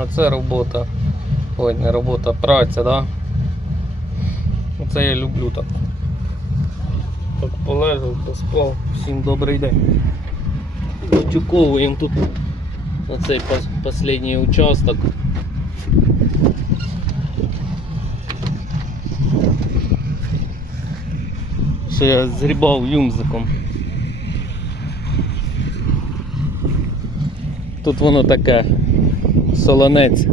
Оце робота. Ой, не робота, праця, да? Оце я люблю так. Так полежав, поспав. Всім добрий день. Дотюковуємо тут оцей пос- останній участок. Що я згрібав юмзиком. Тут воно таке солонець.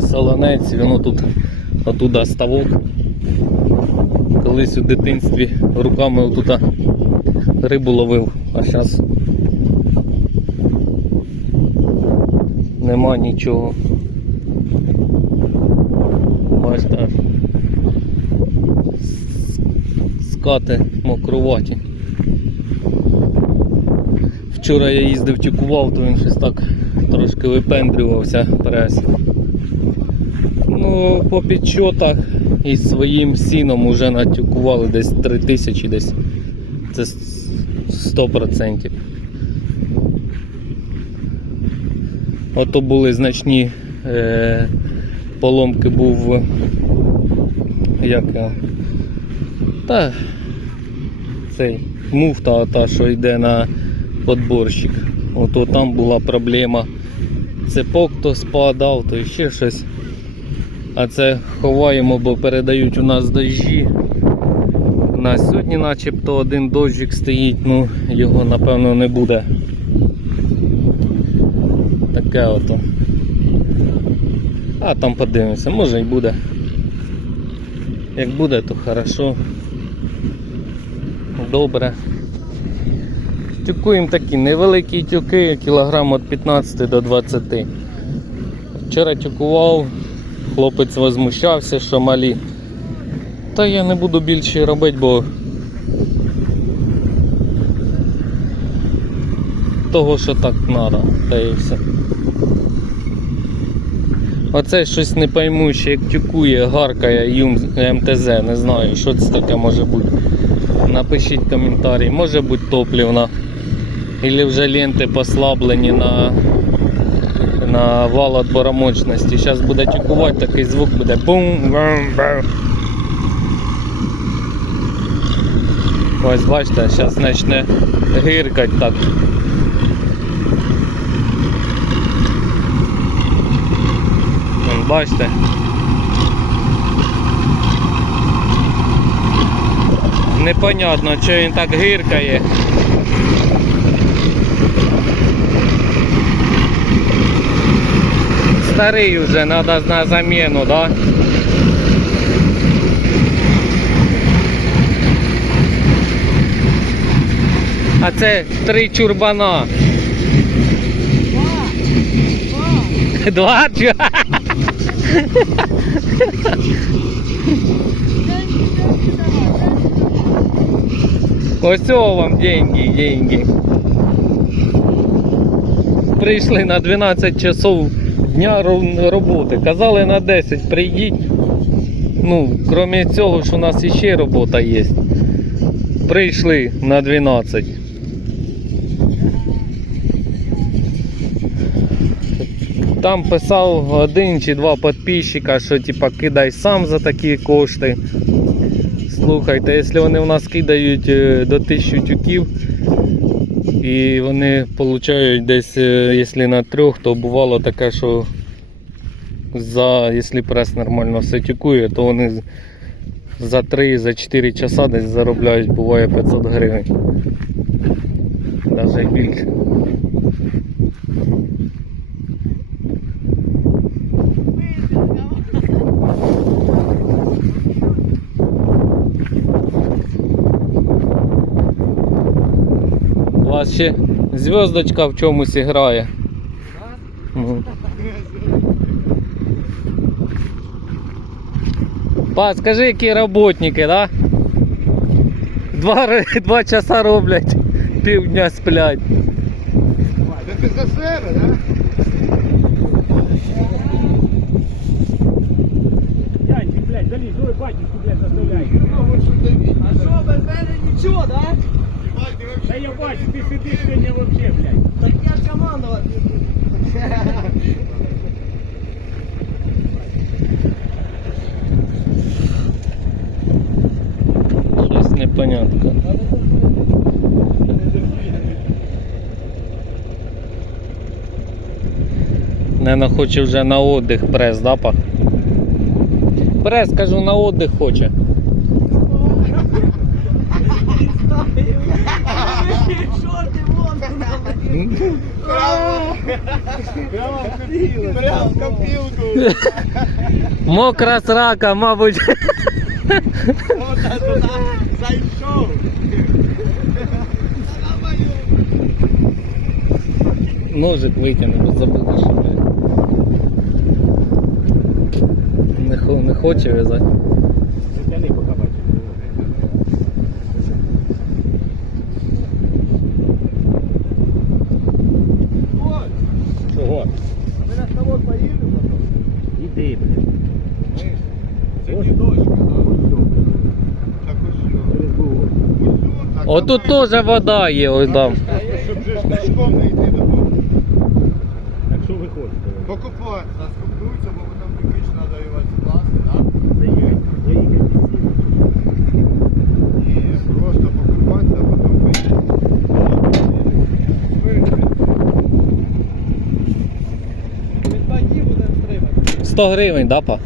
Солонець, воно тут отуда ставок. Колись у дитинстві руками отуда рибу ловив, а зараз нема нічого. Бачите, аж скати мокруваті. Вчора я їздив тюкував, то він щось так трошки випендрювався прес. Ну, по підчотах із своїм сіном вже натюкували десь 3 тисячі десь. Це 100%. Ото були значні е, поломки був як його, та цей муфта та, що йде на подборщик. Ото там була проблема. Цепок то спадав, то ще щось. А це ховаємо, бо передають у нас дощі. На сьогодні начебто один дощик стоїть, ну його напевно не буде. Таке ото. А там подивимося, може і буде. Як буде, то хорошо. Добре. Тюкуємо такі невеликі тюки, кілограм від 15 до 20. Вчора тюкував, хлопець возмущався, що малі. Та я не буду більше робити, бо того, що так треба, та і все. Оце щось не пойму, ще як тюкує, гаркає юм МТЗ, не знаю, що це таке може бути. Напишіть коментарі, може бути топлівна. Или вже ленти послаблені на, на вал отбора мощності. Зараз буде тюкувати, такий звук буде бум бум бум Ось бачите, зараз почне гиркать так. Бачите? Непонятно, що він так гиркає. Старий уже, надо на замену, да? А це три чурбана. Два? чу- Ось вам деньги, деньги. Прийшли на 12 часов дня роботи. Казали на 10 прийдіть. Ну, крім цього, що у нас іще робота є. Прийшли на 12. Там писав один чи два підписчика, що типа кидай сам за такі кошти. Слухайте, якщо вони в нас кидають е, до 1000 тюків і вони получають десь, е, якщо на трьох, то бувало таке, що за, якщо прес нормально все тюкує, то вони за 3-4 часа десь заробляють, буває 500 гривень. Навіть більше. У вас ще зв'язочка в чомусь грає. Ну. Па, скажи, які роботники, да? Два, два часа роблять, півдня сплять. Це ти за себе, да? Янчик, блядь. що ви батюшку, блядь, заставляєте? А що, без мене нічого, да? Та я бачу, ти сидиш сьогодні вообще, блядь. Так я ж командувати. Щось непонятно. Не хоче вже на отдих прес, да, пах? Прес, кажу, на отдих хоче. Прямо в копілку. Мокра срака, мабуть. Зайшов. Ножик витягни, бо забудеш. що. Не, не хоче в'язати. Затяни, поки бачу. Чого? Ми на ставок поїдемо потім? Іди, блядь. Це не дощ. Так ось що. Отут теж вода є, ось там. Щоб же ж пішком не йти до того. Так що ви хочете? Покупати. Нас купуються, бо там прикрич треба скласти, так? І просто покупатися, а потім поїхати. Від багів будемо стримати. 100 гривень, да, па?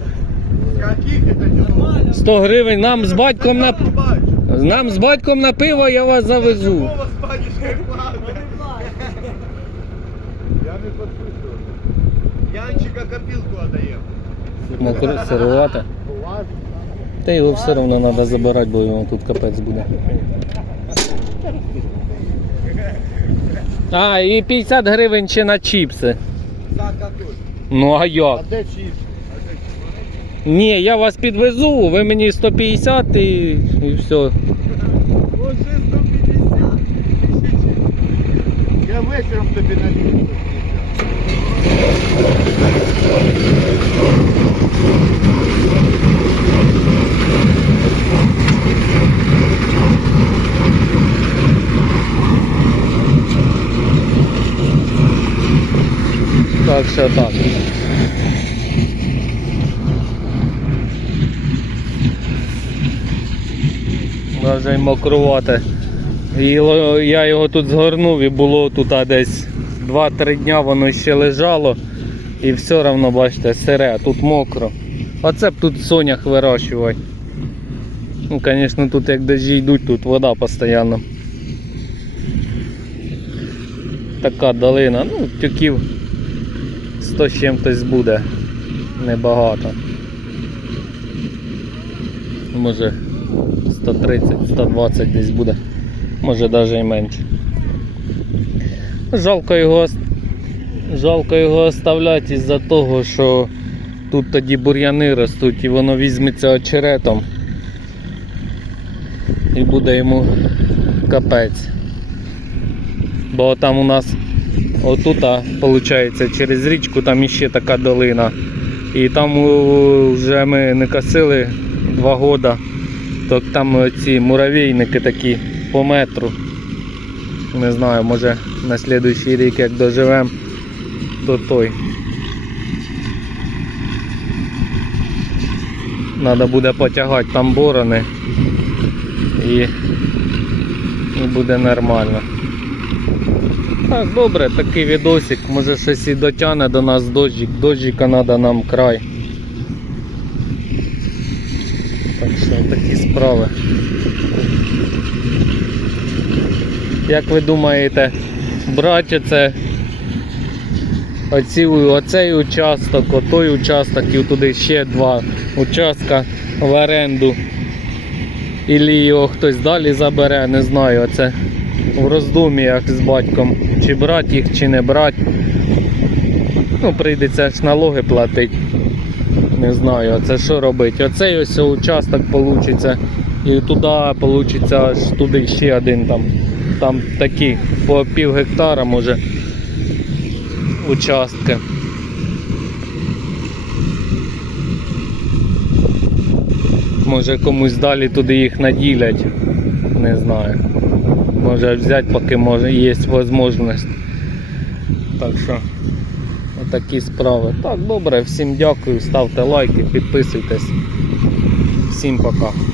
Скільки ти Нормально. 100 гривень нам з батьком на бачу. Нам з батьком на пиво я вас завезу. Я не підписую. Янчика копілку отдає. Мокро сирувати. Та його все одно треба забирати, бо йому тут капець буде. А, і 50 гривень ще на чіпси. За? Ну а як? А де чіпс? Ні, я вас підвезу, ви мені 150 і, і все. Уже 150. Я вечором тобі налью. Так що так. Може й мокрувати. І я його тут згорнув і було тут а, десь 2-3 дня воно ще лежало. І все одно, бачите, сире, тут мокро. Оце б тут сонях вирощувати. Ну, звісно, тут як дощі йдуть, тут вода постійно. Така долина, ну, тюків 100 з чим-тось буде. Небагато. Може 130-120 десь буде. Може навіть і менше. Жалко його, жалко його оставляти із-за того, що тут тоді бур'яни ростуть і воно візьметься очеретом. І буде йому капець. Бо там у нас отут, виходить, через річку там іще така долина. І там вже ми не косили два роки. То там ці муравейники такі по метру. Не знаю, може на слідуючий рік як доживемо, то той. Треба буде потягати там борони і, і буде нормально. Так, добре, такий відосик, може щось і дотягне до нас дощик. Дощика треба нам край. Так що такі справи. Як ви думаєте, брати це оці, оцей участок, отой участок і туди ще два участка в оренду. Ілі його хтось далі забере, не знаю. Оце в роздумі як з батьком. Чи брати їх, чи не брати. Ну, прийдеться ж налоги платити. Не знаю, а це що робити. Оцей ось участок вийде. І туди вийде аж туди ще один там. Там такі по пів гектара може участки. Може комусь далі туди їх наділять. Не знаю. Може взяти, поки може є можливість. Так що, отакі справи. Так, добре, всім дякую, ставте лайки, підписуйтесь. Всім пока.